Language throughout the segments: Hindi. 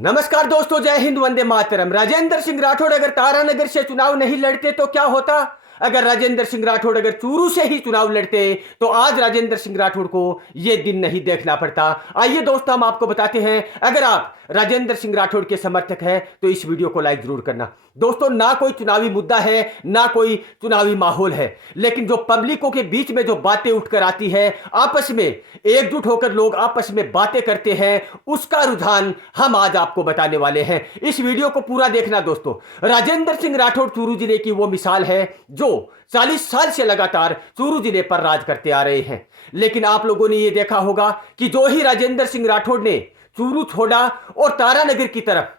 नमस्कार दोस्तों, जय हिंद, वंदे मातरम। राजेंद्र सिंह राठौड़ अगर तारानगर से चुनाव नहीं लड़ते तो क्या होता? अगर राजेंद्र सिंह राठौड़ अगर चूरू से ही चुनाव लड़ते तो आज राजेंद्र सिंह राठौड़ को यह दिन नहीं देखना पड़ता। आइए दोस्तों, हम आपको बताते हैं। अगर आप राजेंद्र सिंह राठौड़ के समर्थक हैं तो इस वीडियो को लाइक जरूर करना। दोस्तों, ना कोई चुनावी मुद्दा है, ना कोई चुनावी माहौल है, लेकिन जो पब्लिकों के बीच में जो बातें उठकर आती है, आपस में एकजुट होकर लोग आपस में बातें करते हैं, उसका रुझान हम आज आपको बताने वाले हैं। इस वीडियो को पूरा देखना दोस्तों। राजेंद्र सिंह राठौड़ चूरू जिले की वो मिसाल है जो 40 साल से लगातार चूरू जिले पर राज करते आ रहे हैं। लेकिन आप लोगों ने यह देखा होगा कि जो ही राजेंद्र सिंह राठौड़ ने चूरू छोड़ा और तारानगर की तरफ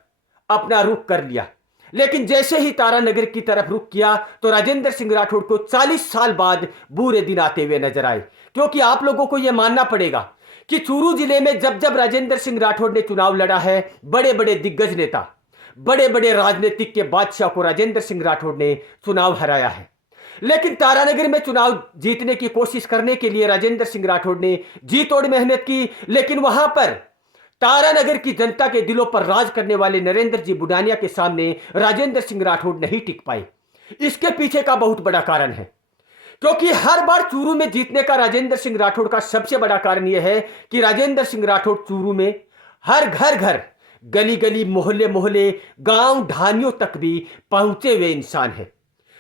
अपना रुख कर लिया, लेकिन जैसे ही तारानगर की तरफ रुख किया तो राजेंद्र सिंह राठौड़ को 40 साल बाद बुरे दिन आते हुए नजर आए। क्योंकि आप लोगों को यह मानना पड़ेगा कि चूरू जिले में जब जब राजेंद्र सिंह राठौड़ ने चुनाव लड़ा है, बड़े बड़े दिग्गज नेता, बड़े बड़े राजनीतिक के बादशाह को राजेंद्र सिंह राठौड़ ने चुनाव हराया है। लेकिन तारानगर में चुनाव जीतने की कोशिश करने के लिए राजेंद्र सिंह राठौड़ ने जी तोड़ मेहनत की, लेकिन वहां पर तारानगर की जनता के दिलों पर राज करने वाले नरेंद्र जी बुडानिया के सामने राजेंद्र सिंह राठौड़ नहीं टिक पाए। इसके पीछे का बहुत बड़ा कारण है, क्योंकि हर बार चूरू में जीतने का राजेंद्र सिंह राठौड़ का सबसे बड़ा कारण यह है कि राजेंद्र सिंह राठौड़ चूरू में हर घर घर, गली गली, मोहल्ले मोहल्ले, गांव ढानियों तक भी पहुंचे हुए इंसान है।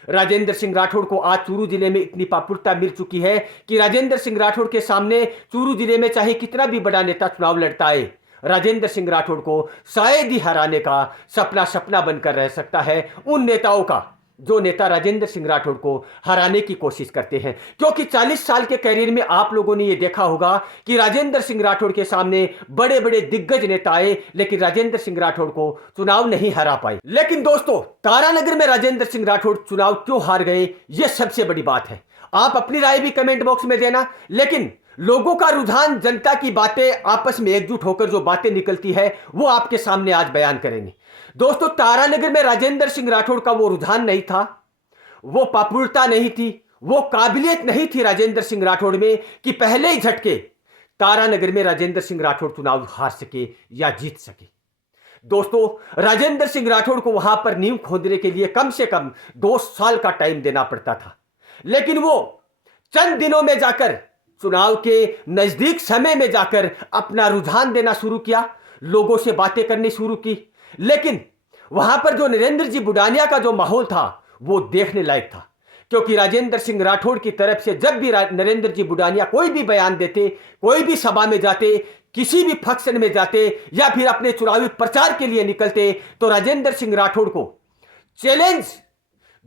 राजेंद्र सिंह राठौड़ को आज चूरू जिले में इतनी पॉपुलरिटी मिल चुकी है कि राजेंद्र सिंह राठौड़ के सामने चूरू जिले में चाहे कितना भी बड़ा नेता चुनाव लड़ता है, राजेंद्र सिंह राठौड़ को शायद ही हराने का सपना बनकर रह सकता है उन नेताओं का जो नेता राजेंद्र सिंह राठौड़ को हराने की कोशिश करते हैं। क्योंकि 40 साल के कैरियर में आप लोगों ने यह देखा होगा कि राजेंद्र सिंह राठौड़ के सामने बड़े बड़े दिग्गज नेता आए, लेकिन राजेंद्र सिंह राठौड़ को चुनाव नहीं हरा पाए। लेकिन दोस्तों, तारानगर में राजेंद्र सिंह राठौड़ चुनाव क्यों हार गए, यह सबसे बड़ी बात है। आप अपनी राय भी कमेंट बॉक्स में देना, लेकिन लोगों का रुझान, जनता की बातें, आपस में एकजुट होकर जो बातें निकलती है वो आपके सामने आज बयान करेंगे। दोस्तों, तारानगर में राजेंद्र सिंह राठौड़ का वो रुझान नहीं था, वो पॉपुलरिटी नहीं थी, वो काबिलियत नहीं थी राजेंद्र सिंह राठौड़ में कि पहले ही झटके तारानगर में राजेंद्र सिंह राठौड़ चुनाव हार सके या जीत सके। दोस्तों, राजेंद्र सिंह राठौड़ को वहां पर नींव खोदने के लिए कम से कम 2 साल का टाइम देना पड़ता था, लेकिन वो चंद दिनों में जाकर, चुनाव के नजदीक समय में जाकर अपना रुझान देना शुरू किया, लोगों से बातें करनी शुरू की। लेकिन वहां पर जो नरेंद्र जी बुडानिया का जो माहौल था वो देखने लायक था, क्योंकि राजेंद्र सिंह राठौड़ की तरफ से जब भी नरेंद्र जी बुडानिया कोई भी बयान देते, कोई भी सभा में जाते, किसी भी फंक्शन में जाते या फिर अपने चुनावी प्रचार के लिए निकलते, तो राजेंद्र सिंह राठौड़ को चैलेंज,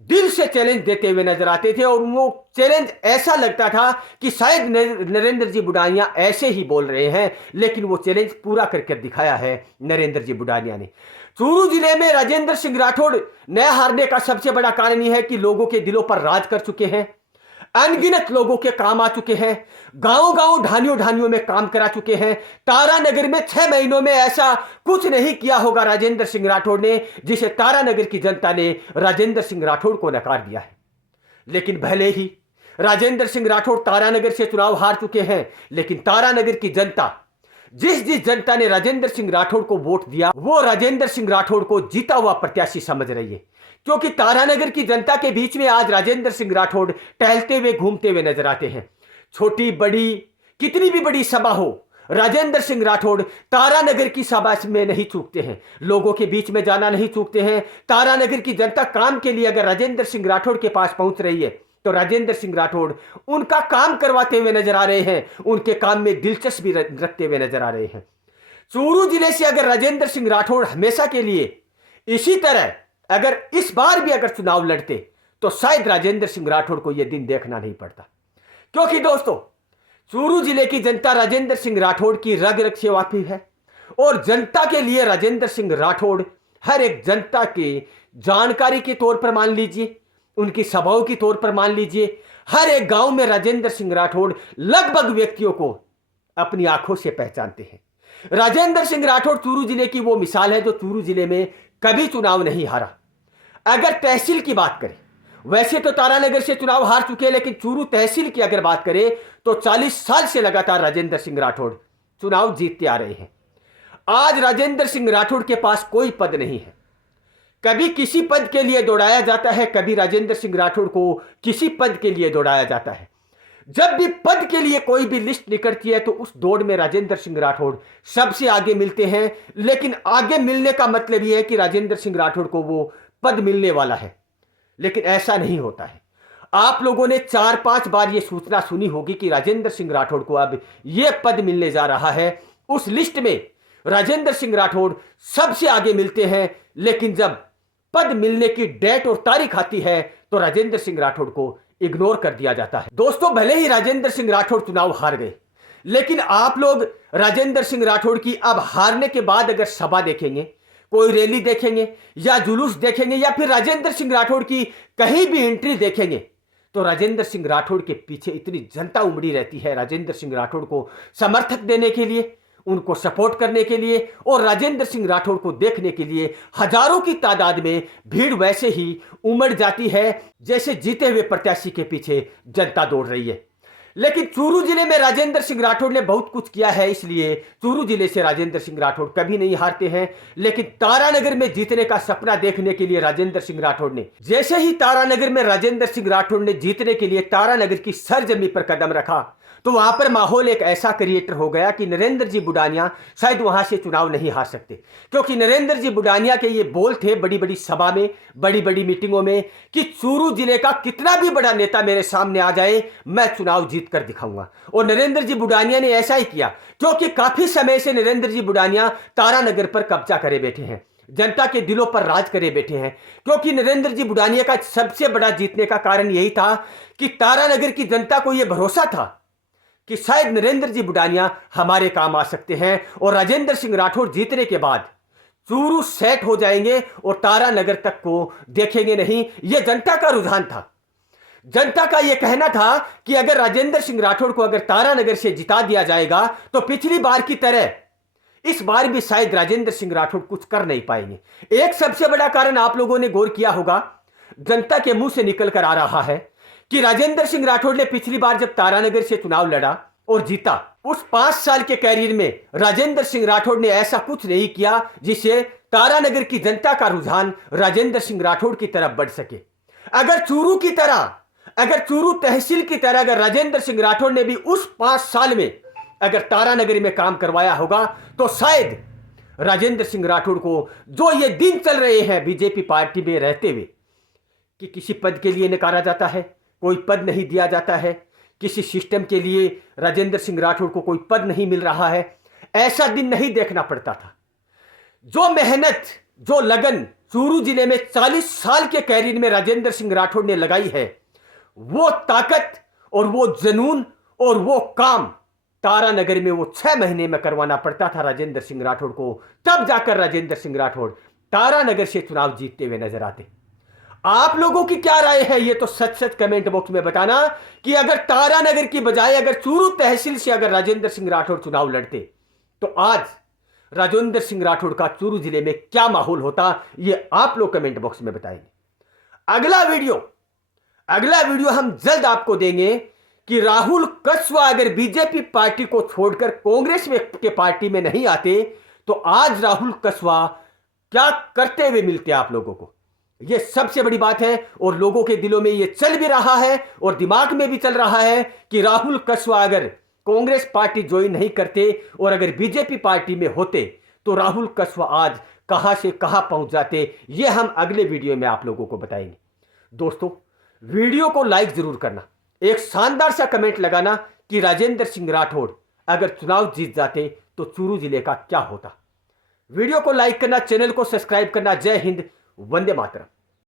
दिल से चैलेंज देते हुए नजर आते थे। और वो चैलेंज ऐसा लगता था कि शायद नरेंद्र जी बुडानिया ऐसे ही बोल रहे हैं, लेकिन वो चैलेंज पूरा करके दिखाया है नरेंद्र जी बुडानिया ने। चूरू जिले में राजेंद्र सिंह राठौड़ न हारने का सबसे बड़ा कारण यह है कि लोगों के दिलों पर राज कर चुके हैं, अनगिनत लोगों के काम आ चुके हैं, गांव गांव, ढानियों ढानियों में काम करा चुके हैं। तारानगर में 6 महीनों में ऐसा कुछ नहीं किया होगा राजेंद्र सिंह राठौड़ ने जिसे तारानगर की जनता ने राजेंद्र सिंह राठौड़ को नकार दिया है। लेकिन भले ही राजेंद्र सिंह राठौड़ तारानगर से चुनाव हार चुके हैं, लेकिन तारानगर की जनता, जिस जिस जनता ने राजेंद्र सिंह राठौड़ को वोट दिया, वो राजेंद्र सिंह राठौड़ को जीता हुआ प्रत्याशी समझ रही है। क्योंकि तारानगर की जनता के बीच में आज राजेंद्र सिंह राठौड़ टहलते हुए, घूमते हुए नजर आते हैं। छोटी बड़ी, कितनी भी बड़ी सभा हो, राजेंद्र सिंह राठौड़ तारानगर की सभा में नहीं चूकते हैं, लोगों के बीच में जाना नहीं चूकते हैं। तारानगर की जनता काम के लिए अगर राजेंद्र सिंह राठौड़ के पास पहुंच रही है तो राजेंद्र सिंह राठौड़ उनका काम करवाते हुए नजर आ रहे हैं, उनके काम में दिलचस्पी रखते हुए नजर आ रहे हैं। चूरू जिले से अगर राजेंद्र सिंह राठौड़ हमेशा के लिए इसी तरह अगर इस बार भी अगर चुनाव लड़ते तो शायद राजेंद्र सिंह राठौड़ को यह दिन देखना नहीं पड़ता। क्योंकि दोस्तों, चूरू जिले की जनता राजेंद्र सिंह राठौड़ की रग रग से वाकिफ है, और जनता के लिए राजेंद्र सिंह राठौड़ हर एक जनता के जानकारी के तौर पर मान लीजिए, उनकी सभाओं के तौर पर मान लीजिए, हर एक गांव में राजेंद्र सिंह राठौड़ लगभग व्यक्तियों को अपनी आंखों से पहचानते हैं। राजेंद्र सिंह राठौड़ चूरू जिले की वो मिसाल है जो चूरू जिले में कभी चुनाव नहीं हारा। अगर तहसील की बात करें, वैसे तो तारानगर से चुनाव हार चुके हैं, लेकिन चूरू तहसील की अगर बात करें तो 40 साल से लगातार राजेंद्र सिंह राठौड़ चुनाव जीतते आ रहे हैं। आज राजेंद्र सिंह राठौड़ के पास कोई पद नहीं है। कभी किसी पद के लिए दौड़ाया जाता है, कभी राजेंद्र सिंह राठौड़ को किसी पद के लिए दौड़ाया जाता है। जब भी पद के लिए कोई भी लिस्ट निकलती है तो उस दौड़ में राजेंद्र सिंह राठौड़ सबसे आगे मिलते हैं। लेकिन आगे मिलने का मतलब यह है कि राजेंद्र सिंह राठौड़ को वो पद मिलने वाला है, लेकिन ऐसा नहीं होता है। आप लोगों ने 4-5 बार यह सूचना सुनी होगी कि राजेंद्र सिंह राठौड़ को अब यह पद मिलने जा रहा है। उस लिस्ट में राजेंद्र सिंह राठौड़ सबसे आगे मिलते हैं, लेकिन जब पद मिलने की डेट और तारीख आती है तो राजेंद्र सिंह राठौड़ को इग्नोर कर दिया जाता है। दोस्तों, भले ही राजेंद्र सिंह राठौड़ चुनाव हार गए, लेकिन आप लोग राजेंद्र सिंह राठौड़ की अब हारने के बाद अगर सभा देखेंगे, कोई रैली देखेंगे या जुलूस देखेंगे या फिर राजेंद्र सिंह राठौड़ की कहीं भी एंट्री देखेंगे तो राजेंद्र सिंह राठौड़ के पीछे इतनी जनता उमड़ी रहती है राजेंद्र सिंह राठौड़ को समर्थक देने के लिए, उनको सपोर्ट करने के लिए और राजेंद्र सिंह राठौड़ को देखने के लिए हजारों की तादाद में भीड़ वैसे ही उमड़ जाती है जैसे जीते हुए प्रत्याशी के पीछे जनता दौड़ रही है। लेकिन चूरू जिले में राजेंद्र सिंह राठौड़ ने बहुत कुछ किया है, इसलिए चूरू जिले से राजेंद्र सिंह राठौड़ कभी नहीं हारते हैं। लेकिन तारानगर में जीतने का सपना देखने के लिए राजेंद्र सिंह राठौड़ ने, जैसे ही तारानगर में राजेंद्र सिंह राठौड़ ने जीतने के लिए तारानगर की सरजमी पर कदम रखा तो वहां पर माहौल एक ऐसा क्रिएटर हो गया कि नरेंद्र जी बुडानिया शायद वहां से चुनाव नहीं हार सकते, क्योंकि नरेंद्र जी बुडानिया के ये बोल थे बड़ी बड़ी सभा में, बड़ी बड़ी मीटिंगों में कि चूरू जिले का कितना भी बड़ा नेता मेरे सामने आ जाए मैं चुनाव जीत कर दिखाऊंगा। और नरेंद्र जी बुडानिया ने ऐसा ही किया, क्योंकि काफी समय से नरेंद्र जी बुडानिया तारानगर पर कब्जा करे बैठे हैं, जनता के दिलों पर राज करे बैठे हैं। क्योंकि नरेंद्र जी बुडानिया का सबसे बड़ा जीतने का कारण यही था कि तारानगर की जनता को यह भरोसा था कि शायद नरेंद्र जी बुडानिया हमारे काम आ सकते हैं और राजेंद्र सिंह राठौड़ जीतने के बाद चूरू सेट हो जाएंगे और तारानगर तक को देखेंगे नहीं। यह जनता का रुझान था। जनता का यह कहना था कि अगर राजेंद्र सिंह राठौड़ को अगर तारानगर से जिता दिया जाएगा तो पिछली बार की तरह इस बार भी शायद राजेंद्र सिंह राठौड़ कुछ कर नहीं पाएंगे। एक सबसे बड़ा कारण आप लोगों ने गौर किया होगा, जनता के मुंह से निकल कर आ रहा है कि राजेंद्र सिंह राठौड़ ने पिछली बार जब तारानगर से चुनाव लड़ा और जीता, उस 5 साल के कैरियर में राजेंद्र सिंह राठौड़ ने ऐसा कुछ नहीं किया जिससे तारानगर की जनता का रुझान राजेंद्र सिंह राठौड़ की तरफ बढ़ सके। अगर चूरू की तरह, अगर चूरू तहसील की तरह अगर राजेंद्र सिंह राठौड़ ने भी उस 5 साल में अगर तारानगर में काम करवाया होगा तो शायद राजेंद्र सिंह राठौड़ को जो ये दिन चल रहे हैं बीजेपी पार्टी में रहते हुए कि किसी पद के लिए नकारा जाता है, कोई पद नहीं दिया जाता है, किसी सिस्टम के लिए राजेंद्र सिंह राठौड़ को कोई पद नहीं मिल रहा है, ऐसा दिन नहीं देखना पड़ता था। जो मेहनत, जो लगन चूरू जिले में 40 साल के कैरियर में राजेंद्र सिंह राठौड़ ने लगाई है, वो ताकत और वो जुनून और वो काम तारानगर में वो 6 महीने में करवाना पड़ता था राजेंद्र सिंह राठौड़ को। तब जाकर राजेंद्र सिंह राठौड़ तारानगर से चुनाव जीतते हुए नजर आते। आप लोगों की क्या राय है, ये तो सच सच कमेंट बॉक्स में बताना कि अगर तारानगर की बजाय अगर चूरू तहसील से अगर राजेंद्र सिंह राठौड़ चुनाव लड़ते तो आज राजेंद्र सिंह राठौड़ का चूरू जिले में क्या माहौल होता, ये आप लोग कमेंट बॉक्स में बताएंगे। अगला वीडियो हम जल्द आपको देंगे कि राहुल कस्वा अगर बीजेपी पार्टी को छोड़कर कांग्रेस के पार्टी में नहीं आते तो आज राहुल कस्वा क्या करते हुए मिलते आप लोगों को। यह सबसे बड़ी बात है और लोगों के दिलों में यह चल भी रहा है और दिमाग में भी चल रहा है कि राहुल कस्वा अगर कांग्रेस पार्टी ज्वाइन नहीं करते और अगर बीजेपी पार्टी में होते तो राहुल कस्वा आज कहां से कहां पहुंच जाते। यह हम अगले वीडियो में आप लोगों को बताएंगे। दोस्तों, वीडियो को लाइक जरूर करना, एक शानदार सा कमेंट लगाना कि राजेंद्र सिंह राठौड़ अगर चुनाव जीत जाते तो चूरू जिले का क्या होता। वीडियो को लाइक करना, चैनल को सब्सक्राइब करना। जय हिंद, वंदे मातरम।